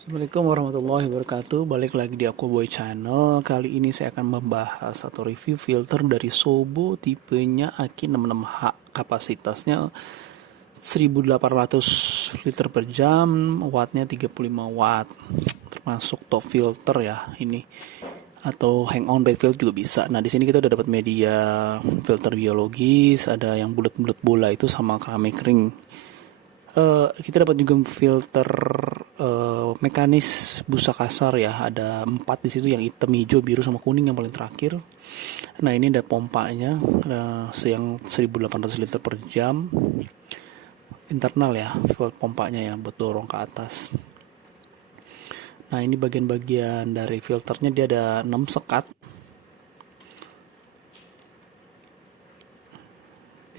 Assalamualaikum warahmatullahi wabarakatuh. Balik lagi di Aquaboy Channel. Kali ini saya akan membahas atau review filter dari Sobo tipenya Aki 66H. Kapasitasnya 1800 liter per jam, wattnya 35 watt. Termasuk top filter ya ini. Atau hang on bed filter juga bisa. Nah, di sini kita udah dapat media filter biologis, ada yang bulat-bulat bola itu sama keramik ring. Kita dapat juga filter mekanis busa kasar ya, ada 4 di situ, yang hitam, hijau, biru sama kuning yang paling terakhir. Nah, ini ada pompanya, ada yang 1800 liter per jam internal ya, pompanya ya buat dorong ke atas. Nah, ini bagian-bagian dari filternya, dia ada 6 sekat.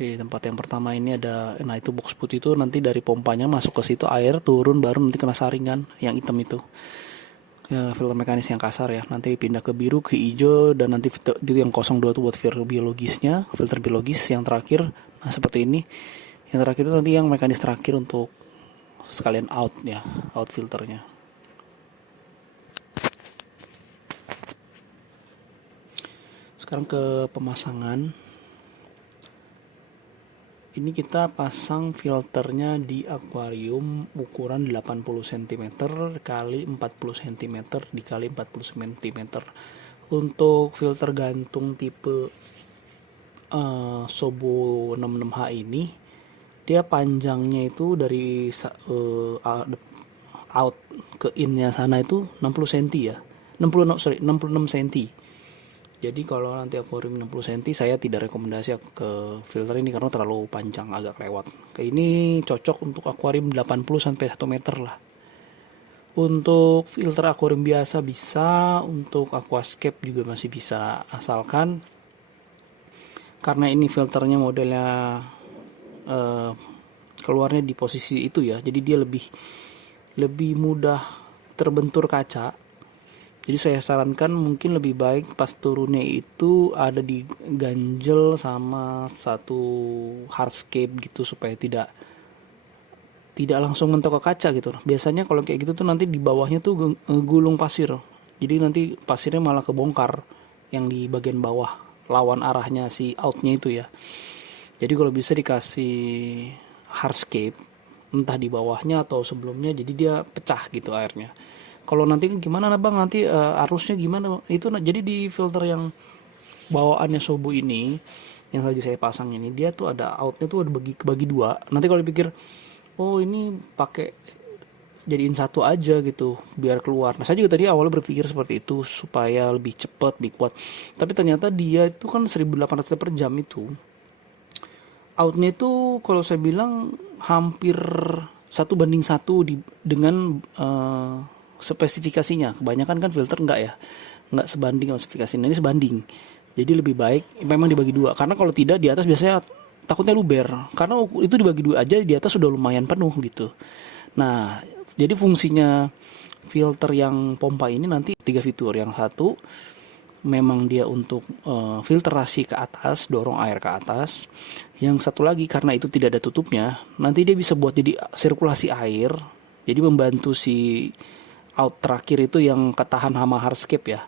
Di tempat yang pertama ini ada, nah itu box putih itu nanti dari pompanya masuk ke situ, air turun baru nanti kena saringan yang hitam itu. Ya, filter mekanis yang kasar ya, nanti pindah ke biru, ke hijau, dan nanti itu yang 02 itu buat filter biologisnya, filter biologis yang terakhir. Nah, seperti ini. Yang terakhir itu nanti yang mekanis terakhir untuk sekalian out ya, out filternya. Sekarang ke pemasangan. Ini kita pasang filternya di akuarium ukuran 80 cm kali 40 cm dikali 40 cm. Untuk filter gantung tipe Sobo 66H ini, dia panjangnya itu dari out ke innya sana itu 60 cm ya. 66 cm. Jadi kalau nanti akuarium 60 cm, saya tidak rekomendasi ke filter ini karena terlalu panjang, agak lewat. Kayak ini cocok untuk akuarium 80 sampai 1 meter lah. Untuk filter akuarium biasa bisa, untuk aquascape juga masih bisa, asalkan karena ini filternya modelnya keluarnya di posisi itu ya. Jadi dia lebih mudah terbentur kaca. Jadi saya sarankan mungkin lebih baik pas turunnya itu ada di ganjel sama satu hardscape gitu, supaya tidak langsung mentok ke kaca gitu. Biasanya kalau kayak gitu tuh nanti di bawahnya tuh gulung pasir. Jadi nanti pasirnya malah kebongkar yang di bagian bawah lawan arahnya si outnya itu ya. Jadi kalau bisa dikasih hardscape entah di bawahnya atau sebelumnya, jadi dia pecah gitu airnya. Kalau nanti gimana bang, nanti arusnya gimana itu, jadi di filter yang bawaannya Sobo ini yang lagi saya pasang ini, dia tuh ada outnya tuh ada bagi dua. Nanti kalau dipikir, oh ini pakai jadiin satu aja gitu biar keluar. Nah, saya juga tadi awalnya berpikir seperti itu supaya lebih cepat, lebih kuat. Tapi ternyata dia itu kan 1800 per jam itu. Outnya itu kalau saya bilang hampir 1:1 dengan spesifikasinya. Kebanyakan kan filter enggak ya, enggak sebanding sama spesifikasinya. Ini sebanding. Jadi lebih baik memang dibagi dua. Karena kalau tidak di atas biasanya takutnya luber. Karena itu dibagi dua aja di atas sudah lumayan penuh gitu. Nah, jadi fungsinya filter yang pompa ini nanti 3 fitur. Yang satu memang dia untuk filtrasi ke atas, dorong air ke atas. Yang satu lagi karena itu tidak ada tutupnya, nanti dia bisa buat jadi sirkulasi air. Jadi membantu si out terakhir itu yang ketahan hama hardscape ya.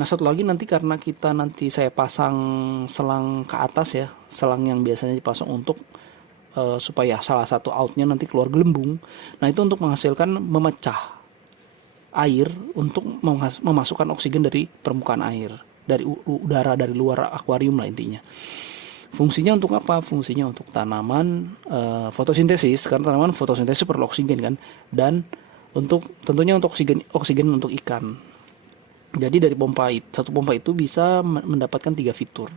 Nah, satu lagi nanti karena kita nanti saya pasang selang ke atas ya, selang yang biasanya dipasang untuk supaya salah satu outnya nanti keluar gelembung. Nah, itu untuk menghasilkan memecah air untuk memasukkan oksigen dari permukaan air, dari udara dari luar akuarium lah intinya. Fungsinya untuk apa? Fungsinya untuk tanaman fotosintesis, karena tanaman fotosintesis perlu oksigen kan, dan untuk tentunya untuk oksigen untuk ikan. Jadi dari satu pompa itu bisa mendapatkan 3 fitur.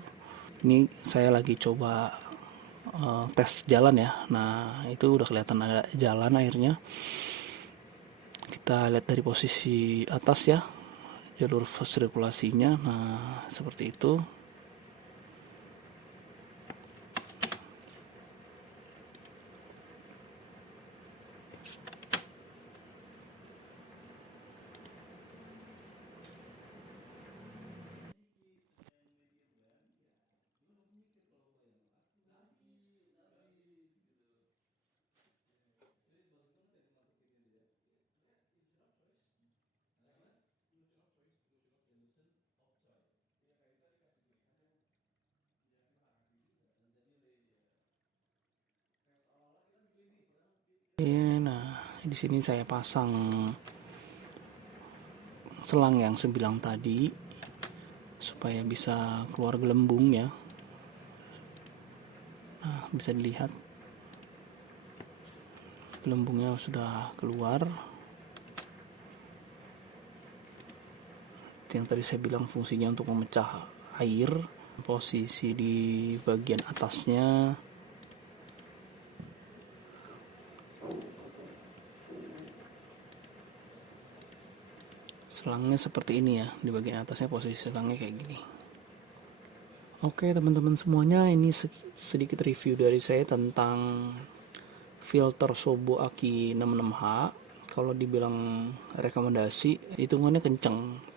Ini saya lagi coba tes jalan ya. Nah, itu udah kelihatan ada jalan airnya. Kita lihat dari posisi atas ya, jalur sirkulasinya. Nah, seperti itu. Nah, di sini saya pasang selang yang saya bilang tadi supaya bisa keluar gelembung ya. Nah, bisa dilihat gelembungnya sudah keluar. Yang tadi saya bilang fungsinya untuk memecah air. Posisi di bagian atasnya selangnya seperti ini ya, di bagian atasnya posisi selangnya kayak gini. Oke teman-teman semuanya, ini sedikit review dari saya tentang filter Sobo Aki 66H. Kalau dibilang rekomendasi, hitungannya kenceng.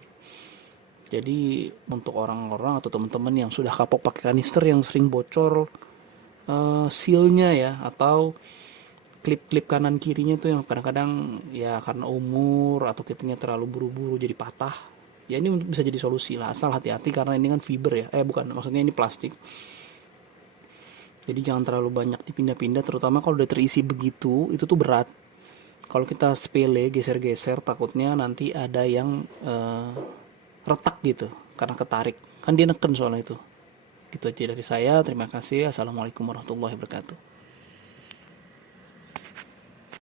Jadi untuk orang-orang atau teman-teman yang sudah kapok pakai kanister yang sering bocor sealnya ya, atau klip-klip kanan kirinya tuh yang kadang-kadang ya karena umur atau kitanya terlalu buru-buru jadi patah. Ya ini bisa jadi solusi lah, asal hati-hati karena ini kan fiber ya. Bukan, maksudnya ini plastik. Jadi jangan terlalu banyak dipindah-pindah, terutama kalau udah terisi begitu, itu tuh berat. Kalau kita sepele geser-geser takutnya nanti ada yang retak gitu karena ketarik. Kan dia neken soalnya itu. Gitu aja dari saya. Terima kasih. Assalamualaikum warahmatullahi wabarakatuh.